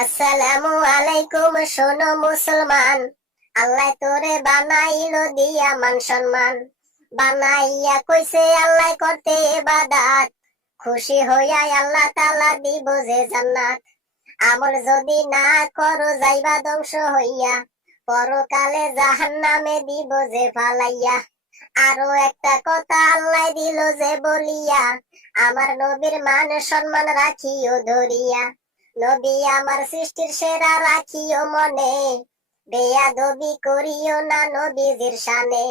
আসসালামু আলাইকুম, শোনো মুসলমান, আল্লাহ তোরে বানাইলো দিয়া মান সম্মান। বানাইয়া কইছে আল্লাহ করতে ইবাদত, খুশি হইয়া আল্লাহ তাআলা দিব যে জান্নাত। আমল যদি না করো যাইবা ধ্বংস হইয়া, পরকালে জাহান্নামে দিব যে ফালাইয়া। আরো একটা কথা আল্লাহ দিল যে বলিয়া, আমার নবীর মান সম্মান রাখিও ধরিয়া। নবী আমার সৃষ্টির সেরা রাখিও মনে, বেয়াদবি করিও না নবীজির শানে।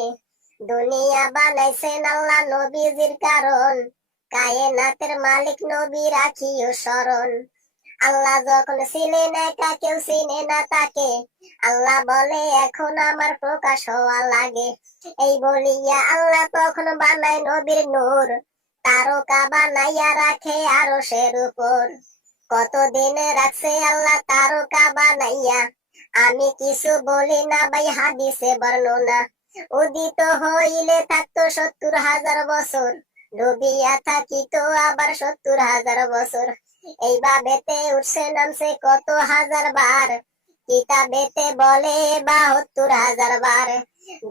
দুনিয়া বানাইছেন আল্লাহ নবীজির কারণ, কায়েনাতের মালিক নবী রাখিও স্মরণ। আল্লাহ যখন ছিলেন একা, কেউ চিনে না তাকে, আল্লাহ বলে এখন আমার প্রকাশ হওয়া লাগে। এই বলিয়া আল্লাহ তখন বানায় নবীর নূর, তারকা বানাইয়া রাখে আরশের উপর। কতদিনে রাখছে আল্লাহ তারকা বানাইয়া, আমি কিছু বলি না ভাই, হাদিসে বর্ণনা। উদিত হইলে থাকতো ৭০,০০০ বছর, ডুবিয়া থাকিত আবার ৭০,০০০ বছর। এইভাবেতে উঠছে নামছে কত হাজার বার, কিতাবেতে বলে ৭২,০০০ বার।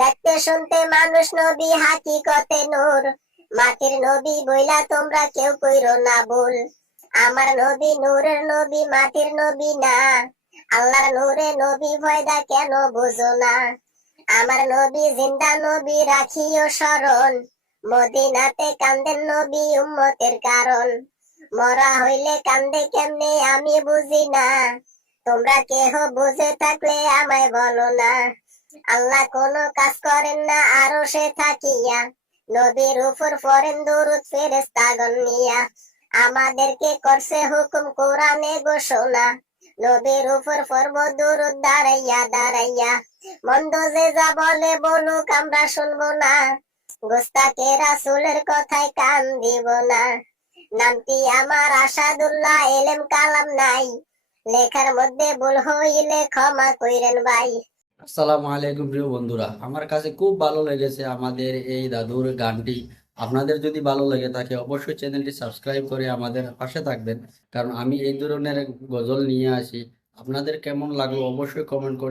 দেখতে শুনতে মানুষ নবী, হাকিকতে নূর। মাটির নবী বইলা তোমরা কেউ কইরো না ভুল, আমার নবী নূরের নবী, মাটির নবী না। আল্লাহর নূরে নবী ভয়দা কেন বুঝো না? আমার নবী জিন্দা নবী রাখিও স্মরণ, মদিনাতে কান্দেন নবী উম্মতের কারণ। মরা হইলে কান্দে কেমনে আমি বুঝি না, তোমরা কেহ বুঝে থাকলে আমায় বলো না। আল্লাহ কোনো কাজ করেন না আরশে থাকিয়া, নবীর উপর পড়েন দরুদ ফেরেশতাগণ নিয়া। আমাদেরকে করছে হুকুম কোরআনে ঘোষণা, নবীর উপর পড়ব দরুদ দাঁড়াইয়া দাঁড়াইয়া। মন্দ যে যা বলে বলুক আমরা শুনবো না, গোস্তাকে রাসূলের কথায় কান দিব না। নামটি আমার আসাদুল্লাহ, এলেম কালাম নাই, লেখার মধ্যে ভুল হইলে ক্ষমা কইরেন ভাই। আসসালামু আলাইকুম প্রিয় বন্ধুরা, আমার কাছে খুব ভালো লেগেছে আমাদের এই দাদুর গানটি। আপনাদের যদি ভালো লেগে থাকে অবশ্যই চ্যানেলটি সাবস্ক্রাইব করে আমাদের পাশে থাকবেন, কারণ আমি এই ধরনের গজল নিয়ে আসি। আপনাদের কেমন লাগলো অবশ্যই কমেন্ট করে